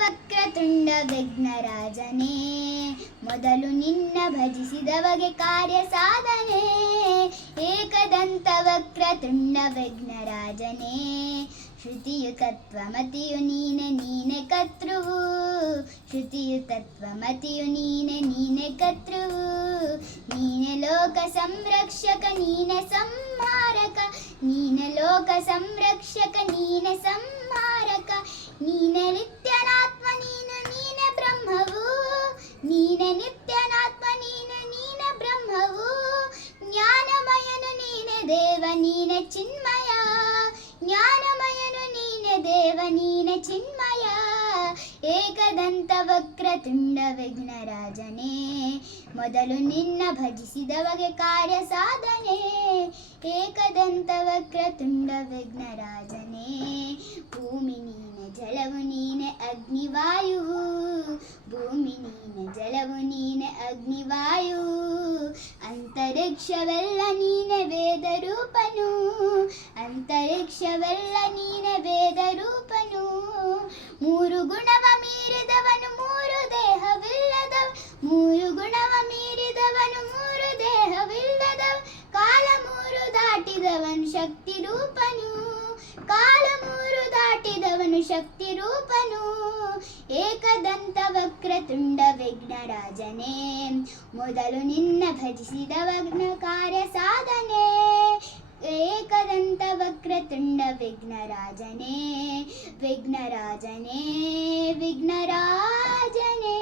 ವಕ್ರತುಂಡ ವಿಘ್ನರಾಜನೇ, ಮೊದಲು ನಿನ್ನ ಭಜಿಸಿದವಗೆ ಕಾರ್ಯ ಸಾಧನೆ. ಏಕದಂತ ವಕ್ರತುಂಡ ವಿಘ್ನರಾಜನೇ, ಶ್ರುತಿಯು ತತ್ವಮತಿಯು ನೀನೆ, ನೀನೆ ಕರ್ತೃವು. ಶ್ರುತಿಯು ತತ್ವಮತಿಯು ನೀನೆ, ನೀನೆ ಕರ್ತೃವು. ನೀನೆ ಲೋಕ ಸಂರಕ್ಷಕ, ನೀನೆ ಸಂಹಾರಕ. ನೀನೆ ಲೋಕ ಸಂರಕ್ಷಕ, ನೀನೆ ಸಂಹಾರಕ. ನೀನೆ ನಿತ್ಯನಾತ್ಮ, ನೀನು ನೀನೆ ಬ್ರಹ್ಮವು. ನೀನೆ ನಿತ್ಯನಾತ್ಮ, ನೀನು ನೀನೆ ಬ್ರಹ್ಮವು. ಜ್ಞಾನಮಯನು ನೀನೆ ದೇವ, ನೀನೆ ಚಿನ್ಮಯ. ಜ್ಞಾನಮಯನು ನೀನೆ ದೇವ, ನೀನೆ ಚಿನ್ಮಯ. ಏಕದಂತ ವಕ್ರತುಂಡ ವಿಘ್ನರಾಜನೇ, ಮೊದಲು ನಿನ್ನ ಭಜಿಸಿದವಗೆ ಕಾರ್ಯ ಸಾಧನೆ. ಏಕದಂತ ವಕ್ರತುಂಡ ವಿಘ್ನರಾಜನೇ, ಭೂಮಿ ನೀನೆ, ಜಲವು ನೀನೆ, ಅಗ್ನಿವಾಯುವು. ಭೂಮಿ ನೀನೆ, ಜಲವು ನೀನೆ, ಅಗ್ನಿವಾಯುವು. ಅಂತರಿಕ್ಷವೆಲ್ಲ ನೀನೆ ವೇದ ರೂಪನು. ಅಂತರಿಕ್ಷವೆಲ್ಲ ನೀನೆ ವೇದ ರೂಪನು. ಮೂರು ಗುಣವ ಮೀರಿದವನು, ಮೂರು ದೇಹವಿಲ್ಲದವ. ಮೂರು ಗುಣವ ಮೀರಿದವನು, ಮೂರು ದೇಹವಿಲ್ಲದವ. ಕಾಲ ಮೂರು ದಾಟಿದವನು ಶಕ್ತಿ ರೂಪನು. ಕಾಲ ಮೂರು ದಾಟಿದವನು ಶಕ್ತಿ ರೂಪನು. ಏಕದಂತ ವಕ್ರತುಂಡ ವಿಘ್ನರಾಜನೇ, ಮೊದಲು ನಿನ್ನ ಭಜಿಸಿದವನ ಕಾರ್ಯ ಸಾಧನೆ. ಏಕದಂತ ವಕ್ರತುಂಡ ವಿಘ್ನರಾಜನೇ, ವಿಘ್ನರಾಜನೇ, ವಿಘ್ನರಾಜನೇ.